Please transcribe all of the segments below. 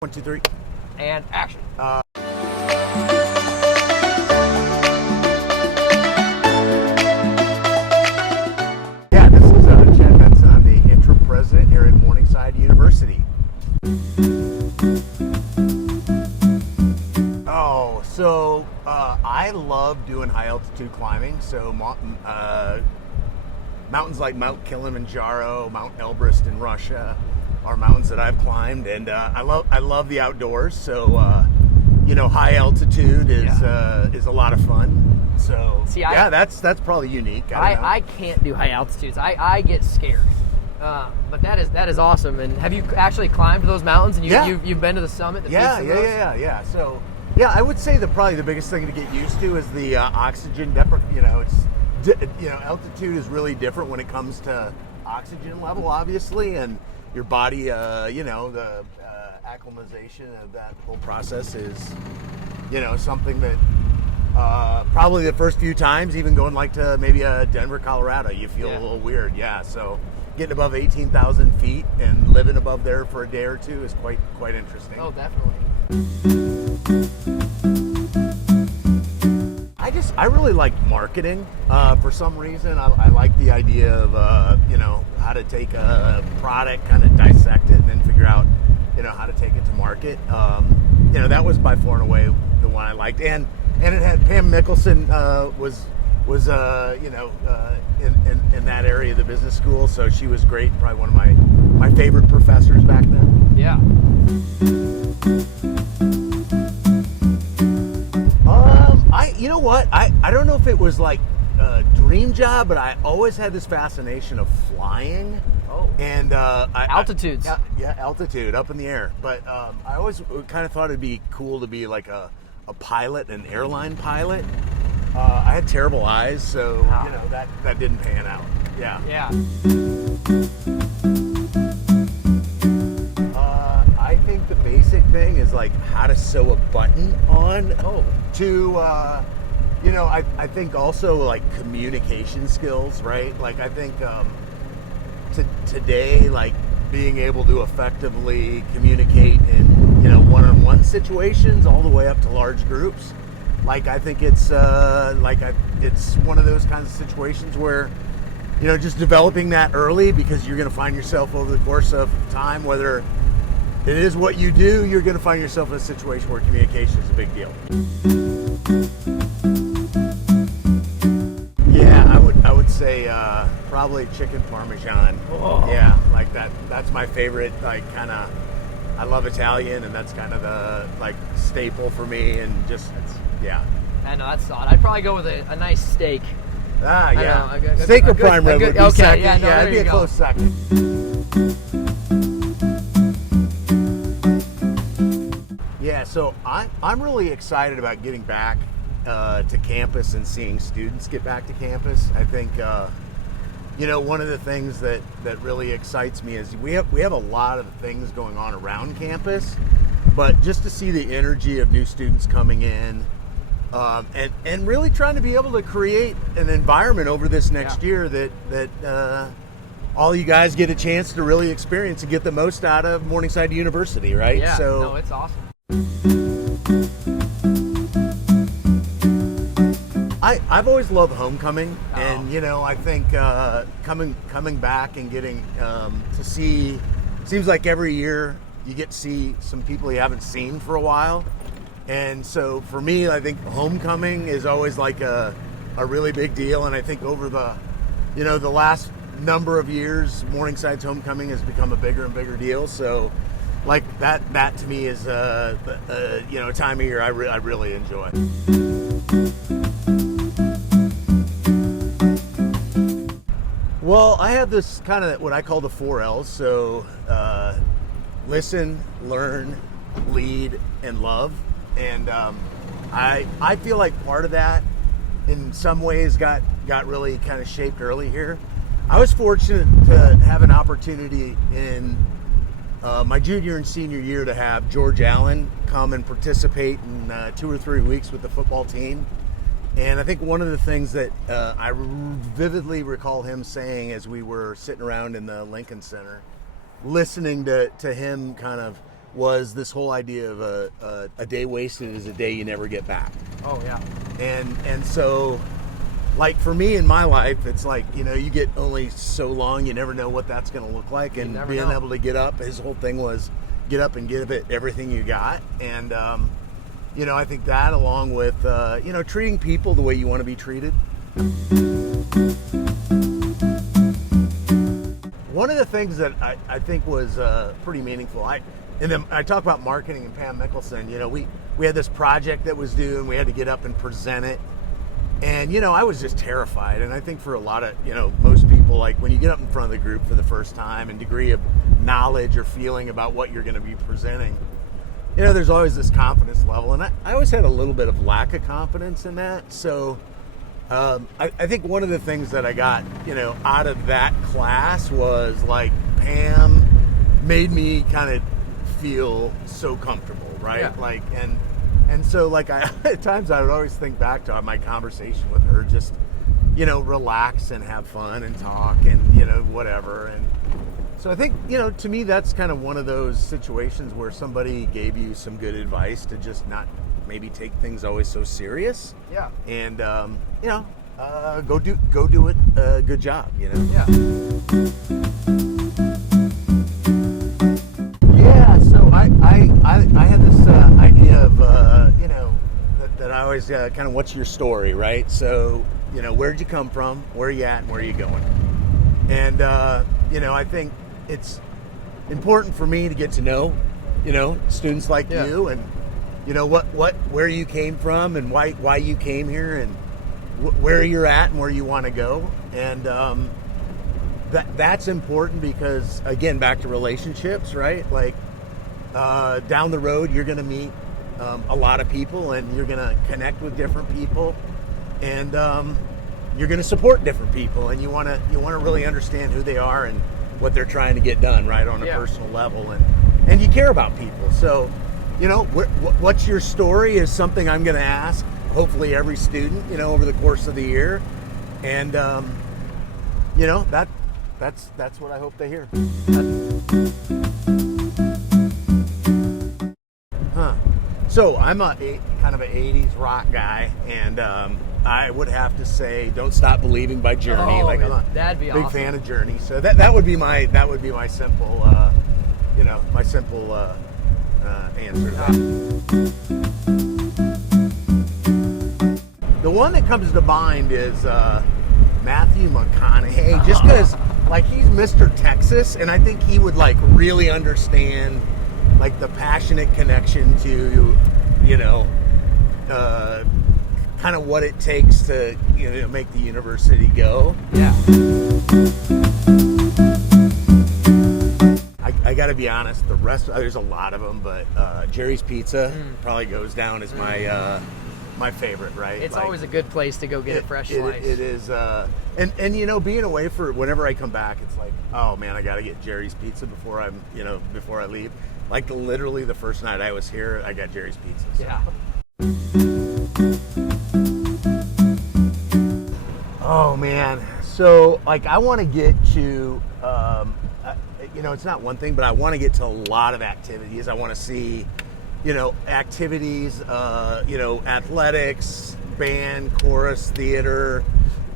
1, 2, 3. And action. Yeah, this is Chad Benson. I'm the interim president here at Morningside University. I love doing high altitude climbing. So mountains like Mount Kilimanjaro, Mount Elbrus in Russia are mountains that I've climbed, and I love the outdoors. So high altitude is a lot of fun. So that's probably unique. I can't do high altitudes. I get scared. But that is awesome. And have you actually climbed those mountains? And you've been to the summit? Yeah. So I would say probably the biggest thing to get used to is the oxygen altitude is really different when it comes to oxygen level, obviously, and your body, the acclimatization of that whole process is, something that probably the first few times, even going like to maybe Denver, Colorado, you feel a little weird. Yeah, so getting above 18,000 feet and living above there for a day or two is quite interesting. Oh, definitely. I really like marketing. For some reason, I like the idea of how to take a product, kind of dissect it, and then figure out how to take it to market. That was by far and away the one I liked, and it had Pam Mickelson was in that area of the business school, so she was great. Probably one of my favorite professors back then. Yeah. I don't know if it was like a dream job, but I always had this fascination of flying. Oh. And altitudes. Altitude, up in the air. But I always kind of thought it'd be cool to be like a pilot, an airline pilot. I had terrible eyes, so that didn't pan out. Yeah. Yeah. I think the basic thing is like how to sew a button on. I think also like communication skills, right? Like I think today, like being able to effectively communicate in one-on-one situations all the way up to large groups. Like I think it's it's one of those kinds of situations where just developing that early, because you're going to find yourself over the course of time, whether it is what you do, you're going to find yourself in a situation where communication is a big deal. Yeah, I would say probably chicken parmesan. Oh. Yeah, like that. That's my favorite. Like kind of, I love Italian, and that's kind of the like staple for me. And just I know, that's solid. I'd probably go with a nice steak. Steak or prime rib would be second. It'd be a close second. Yeah, so I'm really excited about getting back to campus and seeing students get back to campus. I think one of the things that really excites me is we have a lot of things going on around campus, but just to see the energy of new students coming in, and really trying to be able to create an environment over this next year that all you guys get a chance to really experience and get the most out of Morningside University, right? Yeah, so no, it's awesome. I've always loved homecoming, and I think coming back and getting to see, seems like every year you get to see some people you haven't seen for a while, and so for me, I think homecoming is always like a really big deal, and I think over the the last number of years, Morningside's homecoming has become a bigger and bigger deal. So like that to me is a time of year I really enjoy. Well, I have this kind of what I call the 4 L's. So listen, learn, lead, and love. And I feel like part of that in some ways got really kind of shaped early here. I was fortunate to have an opportunity in my junior and senior year to have George Allen come and participate in 2 or 3 weeks with the football team. And I think one of the things that I vividly recall him saying as we were sitting around in the Lincoln Center, listening to him kind of was this whole idea of a day wasted is a day you never get back. Oh yeah. And so, like for me in my life, it's like, you know, you get only so long, you never know what that's going to look like. And being able to get up, his whole thing was get up and give it everything you got. And, you know, I think that along with, you know, treating people the way you want to be treated. One of the things that I think was pretty meaningful, and then I talk about marketing and Pam Mickelson, you know, we had this project that was due and we had to get up and present it. And, you know, I was just terrified. And I think for a lot of, you know, most people, like when you get up in front of the group for the first time and degree of knowledge or feeling about what you're going to be presenting, you know, there's always this confidence level. And I always had a little bit of lack of confidence in that. So I think one of the things that I got, you know, out of that class was like Pam made me kind of feel so comfortable, right? Yeah. Like, and so like at times I would always think back to my conversation with her, just, you know, relax and have fun and talk and, you know, whatever. And so I think, you know, to me, that's kind of one of those situations where somebody gave you some good advice to just not maybe take things always so serious. Yeah. And, you know, go do it. Good job, you know? Yeah. Yeah, so I had this idea of, you know, that I always kind of, what's your story, right? So, you know, where'd you come from? Where are you at? And where are you going? And, you know, I think it's important for me to get to know, you know, students like you and, you know, where you came from and why you came here and where you're at and where you want to go. And that's important because, again, back to relationships, right? Like down the road, you're going to meet a lot of people and you're going to connect with different people and you're going to support different people and you want to really understand who they are and what they're trying to get done, right, on a personal level. And you care about people. So, you know, what's your story is something I'm going to ask, hopefully every student, you know, over the course of the year. And, you know, that's what I hope they hear. So I'm kind of an 80s rock guy, and I would have to say "Don't Stop Believing" by Journey. I'm a big awesome fan of Journey. So that would be my simple, you know, my simple answer. The one that comes to mind is Matthew McConaughey, just because like he's Mr. Texas, and I think he would like really understand like the passionate connection to, you know, kind of what it takes to, you know, make the university go. Yeah. I got to be honest, the rest, there's a lot of them, but Jerry's Pizza probably goes down as my favorite, right? It's like, always a good place to go get a fresh slice. It is, and you know, being away for whenever I come back, it's like, oh man, I got to get Jerry's Pizza before I leave. Like literally the first night I was here, I got Jerry's Pizza. So. Yeah. Oh man, so like I want to get to, you know, it's not one thing, but I want to get to a lot of activities. I want to see, you know, activities, you know, athletics, band, chorus, theater,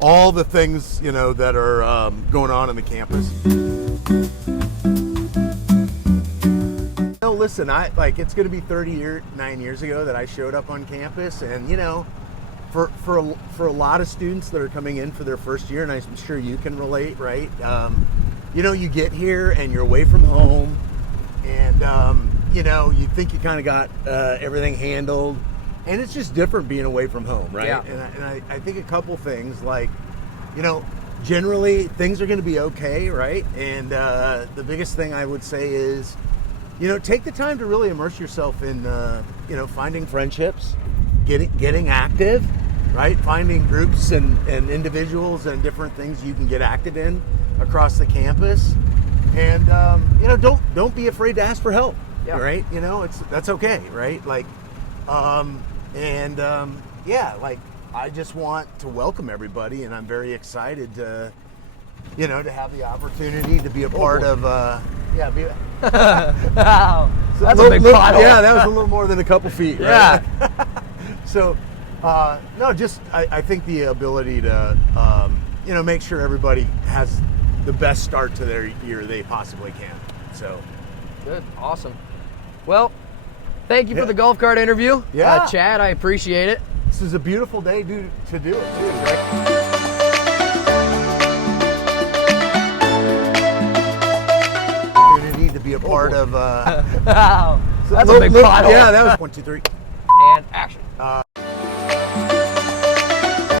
all the things, you know, that are going on in the campus. No, listen, it's going to be 39 years ago that I showed up on campus, and you know, for a lot of students that are coming in for their first year, and I'm sure you can relate, right? You know, you get here and you're away from home, and you know, you think you kind of got everything handled, and it's just different being away from home, right? Yeah. And I think a couple things, like, you know, generally things are going to be okay, right? And the biggest thing I would say is, you know, take the time to really immerse yourself in, you know, finding friendships, getting active, right? Finding groups and individuals and different things you can get active in across the campus, and you know, don't be afraid to ask for help, right? You know, that's okay, right? Like, yeah, like I just want to welcome everybody, and I'm very excited to, you know, to have the opportunity to be a part of, Wow. That's a big pothole. Yeah, that was a little more than a couple feet. Right? Yeah. So, no, just I think the ability to, make sure everybody has the best start to their year they possibly can. So, good, awesome. Well, thank you for the golf cart interview. Yeah. Chad, I appreciate it. This is a beautiful day to do it too. Right? To be a part of Wow. That's a big pothole. Yeah, that was 1, 2, 3.